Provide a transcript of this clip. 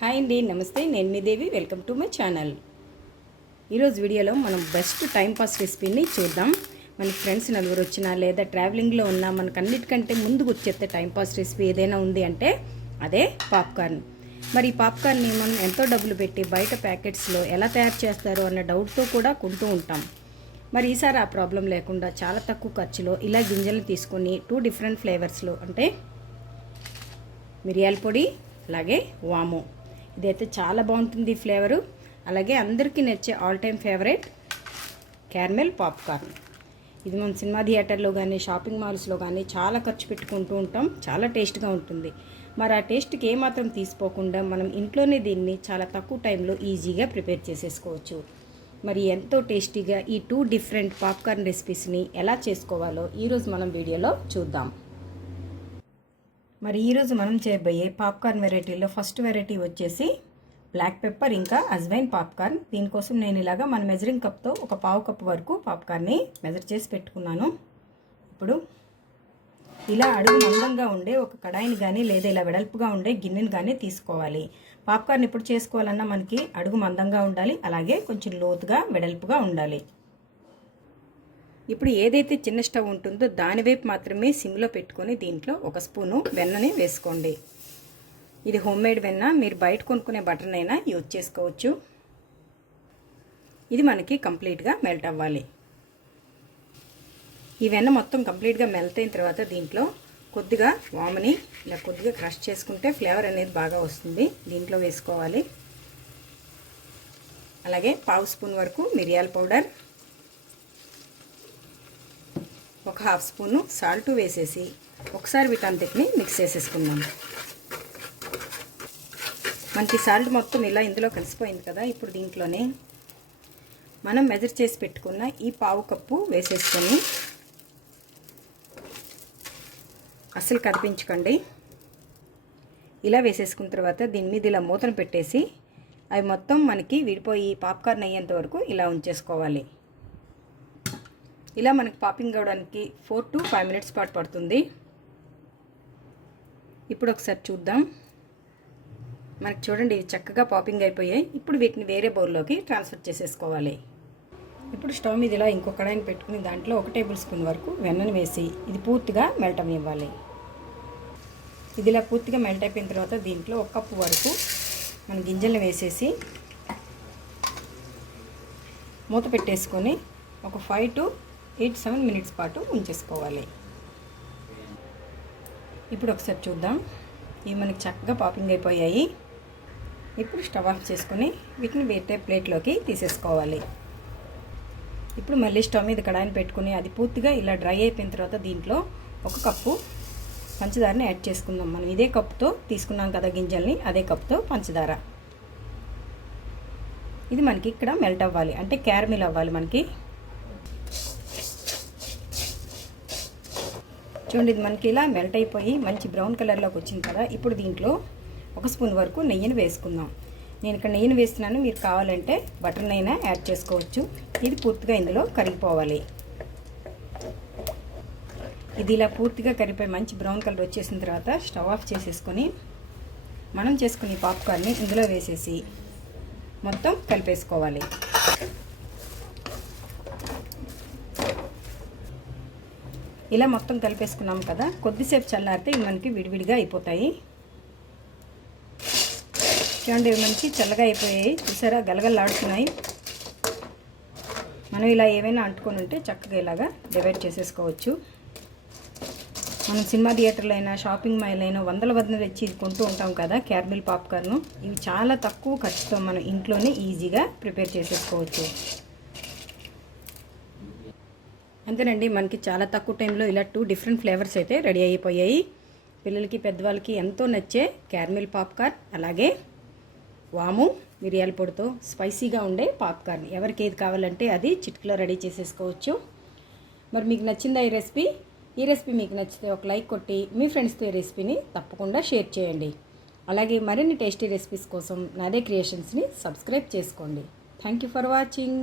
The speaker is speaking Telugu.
హాయ్ అండి నమస్తే. నేను మీ Devi. Welcome to my channel. ఈరోజు వీడియోలో మనం బెస్ట్ టైంపాస్ రెసిపీని చూద్దాం. మన ఫ్రెండ్స్ నలుగురు వచ్చినా లేదా ట్రావెలింగ్లో ఉన్నా మనకు అన్నిటికంటే ముందుకు వచ్చేస్తే టైంపాస్ రెసిపీ ఏదైనా ఉంది అంటే అదే పాప్కార్న్. మరి ఈ పాప్కార్న్ని మనం ఎంతో డబ్బులు పెట్టి బయట ప్యాకెట్స్లో ఎలా తయారు చేస్తారో అన్న డౌట్తో కూడా కొంటూ ఉంటాం. మరి ఈసారి ఆ ప్రాబ్లం లేకుండా చాలా తక్కువ ఖర్చులో ఇలా గింజలు తీసుకొని టూ డిఫరెంట్ ఫ్లేవర్స్లో అంటే మిరియాల పొడి అలాగే వాము. ఇదైతే చాలా బాగుంటుంది ఈ ఫ్లేవరు. అలాగే అందరికీ నచ్చే all time favourite caramel popcorn. ఇది మనం సినిమా థియేటర్లో కానీ షాపింగ్ మాల్స్లో కానీ చాలా ఖర్చు పెట్టుకుంటూ ఉంటాం. చాలా టేస్ట్గా ఉంటుంది. మరి ఆ టేస్ట్కి ఏమాత్రం తీసుకోకుండా మనం ఇంట్లోనే దీన్ని చాలా తక్కువ టైంలో ఈజీగా ప్రిపేర్ చేసేసుకోవచ్చు. మరి ఎంతో టేస్టీగా ఈ టూ డిఫరెంట్ పాప్కార్న్ రెసిపీస్ని ఎలా చేసుకోవాలో ఈరోజు మనం వీడియోలో చూద్దాం. మరి ఈరోజు మనం చేయబోయే పాప్కార్న్ వెరైటీలో ఫస్ట్ వెరైటీ వచ్చేసి బ్లాక్ పెప్పర్ ఇంకా అజ్వైన్ పాప్కార్న్. దీనికోసం నేను ఇలాగా మన మెజరింగ్ కప్తో ఒక పావు కప్ వరకు పాప్కార్న్ని మెజర్ చేసి పెట్టుకున్నాను. ఇప్పుడు ఇలా అడుగు మందంగా ఉండే ఒక కడాయిని కానీ లేదా ఇలా వెడల్పుగా ఉండే గిన్నెని కానీ తీసుకోవాలి. పాప్కార్న్ ఇప్పుడు చేసుకోవాలన్నా మనకి అడుగు మందంగా ఉండాలి అలాగే కొంచెం లోతుగా వెడల్పుగా ఉండాలి. ఇప్పుడు ఏదైతే చిన్న స్టవ్ ఉంటుందో దానివైపు మాత్రమే సిమ్లో పెట్టుకొని దీంట్లో ఒక స్పూను వెన్నని వేసుకోండి. ఇది హోమ్ మేడ్ వెన్న. మీరు బయట కొనుక్కునే బటర్నైనా యూజ్ చేసుకోవచ్చు. ఇది మనకి కంప్లీట్గా మెల్ట్ అవ్వాలి. ఈ వెన్న మొత్తం కంప్లీట్గా మెల్ట్ అయిన తర్వాత దీంట్లో కొద్దిగా వామని ఇలా కొద్దిగా క్రష్ చేసుకుంటే ఫ్లేవర్ అనేది బాగా వస్తుంది. దీంట్లో వేసుకోవాలి. అలాగే పావు స్పూన్ వరకు మిరియాల పౌడర్. ఒక హాఫ్ స్పూను సాల్ట్ వేసేసి ఒకసారి వీటంతటిని మిక్స్ చేసేసుకుందాం. మనకి సాల్ట్ మొత్తం ఇలా ఇందులో కలిసిపోయింది కదా ఇప్పుడు దీంట్లోనే మనం మెజర్ చేసి పెట్టుకున్న ఈ పావు కప్పు వేసేసుకొని అస్సలు కదిపించుకోండి ఇలా వేసేసుకున్న తర్వాత దీని మీద ఇలా మూతను పెట్టేసి అవి మొత్తం మనకి విడిపోయి పాప్కార్న్ అయ్యేంత వరకు ఇలా ఉంచేసుకోవాలి. ఇలా మనకి పాపింగ్ అవడానికి ఫోర్ టు ఫైవ్ మినిట్స్ పాటు పడుతుంది. ఇప్పుడు ఒకసారి చూద్దాం. మనకి చూడండి ఇవి చక్కగా పాపింగ్ అయిపోయాయి. ఇప్పుడు వీటిని వేరే బౌల్లోకి ట్రాన్స్ఫర్ చేసేసుకోవాలి. ఇప్పుడు స్టవ్ మీద ఇలా ఇంకొక కడాయిని పెట్టుకుని దాంట్లో ఒక టేబుల్ స్పూన్ వరకు వెన్నను వేసి ఇది పూర్తిగా మెల్ట్ అవ్వాలి ఇది ఇలా పూర్తిగా మెల్ట్ అయిపోయిన తర్వాత దీంట్లో ఒక కప్పు వరకు మన గింజలను వేసేసి మూత పెట్టేసుకొని ఒక five to eight seven minutes పాటు ఉంచేసుకోవాలి. ఇప్పుడు ఒకసారి చూద్దాం. ఇవి మనకి చక్కగా పాపింగ్ అయిపోయాయి. ఇప్పుడు స్టవ్ ఆఫ్ చేసుకుని వీటిని వేరే ప్లేట్లోకి తీసేసుకోవాలి. ఇప్పుడు మళ్ళీ స్టవ్ మీద కడాయిని పెట్టుకుని అది పూర్తిగా ఇలా డ్రై అయిపోయిన తర్వాత దీంట్లో ఒక కప్పు పంచదారని యాడ్ చేసుకుందాం. మనం ఇదే కప్పుతో తీసుకున్నాం కదా గింజల్ని అదే కప్పుతో పంచదార. ఇది మనకి ఇక్కడ మెల్ట్ అవ్వాలి. అంటే క్యారమిల్ అవ్వాలి మనకి. చూడండి ఇది మనకి ఇలా మెల్ట్ అయిపోయి మంచి బ్రౌన్ కలర్లోకి వచ్చింది కదా ఇప్పుడు దీంట్లో ఒక స్పూన్ వరకు నెయ్యిని వేసుకుందాం. నేను ఇక్కడ నెయ్యిని వేస్తున్నాను మీరు కావాలంటే బటర్ నైనా యాడ్ చేసుకోవచ్చు. ఇది పూర్తిగా ఇందులో కరిగిపోవాలి. ఇది ఇలా పూర్తిగా కరిగిపోయి మంచి బ్రౌన్ కలర్ వచ్చేసిన తర్వాత స్టవ్ ఆఫ్ చేసేసుకొని మనం చేసుకుని పాప్కార్న్ని ఇందులో వేసేసి మొత్తం కలిపేసుకోవాలి. ఇలా మొత్తం కలిపేసుకున్నాం కదా కొద్దిసేపు చల్లారితే ఇవి మనకి విడివిడిగా అయిపోతాయి. చూడండి ఇవి మనకి చల్లగా అయిపోయాయి. చూసారా? గలగలలాడుతున్నాయి. మనం ఇలా ఏవైనా అంటుకొని ఉంటే చక్కగా ఇలాగా డివైడ్ చేసేసుకోవచ్చు. మనం సినిమా థియేటర్లో అయినా షాపింగ్ మాల్ అయినా వందల వందలు తెచ్చి కొంటూ ఉంటాం కదా క్యార్మిల్ పాప్కార్న్. ఇవి చాలా తక్కువ ఖర్చుతో మనం ఇంట్లోనే ఈజీగా ప్రిపేర్ చేసేసుకోవచ్చు. అంతేనండి మనకి చాలా తక్కువ టైంలో ఇలా టూ డిఫరెంట్ ఫ్లేవర్స్ అయితే రెడీ అయిపోయాయి. పిల్లలకి పెద్దవాళ్ళకి ఎంతో నచ్చే క్యారమిల్ పాప్కార్న్ అలాగే వాము మిరియాల పొడితో స్పైసీగా ఉండే పాప్కార్న్. ఎవరికి ఏది కావాలంటే అది చిటికలో రెడీ చేసేసుకోవచ్చు. మరి మీకు నచ్చిందా ఈ రెసిపీ? ఈ రెసిపీ మీకు నచ్చితే ఒక లైక్ కొట్టి మీ ఫ్రెండ్స్తో ఈ రెసిపీని తప్పకుండా షేర్ చేయండి. అలాగే మరిన్ని టేస్టీ రెసిపీస్ కోసం నాదే క్రియేషన్స్ని సబ్స్క్రైబ్ చేసుకోండి. Thank you for watching.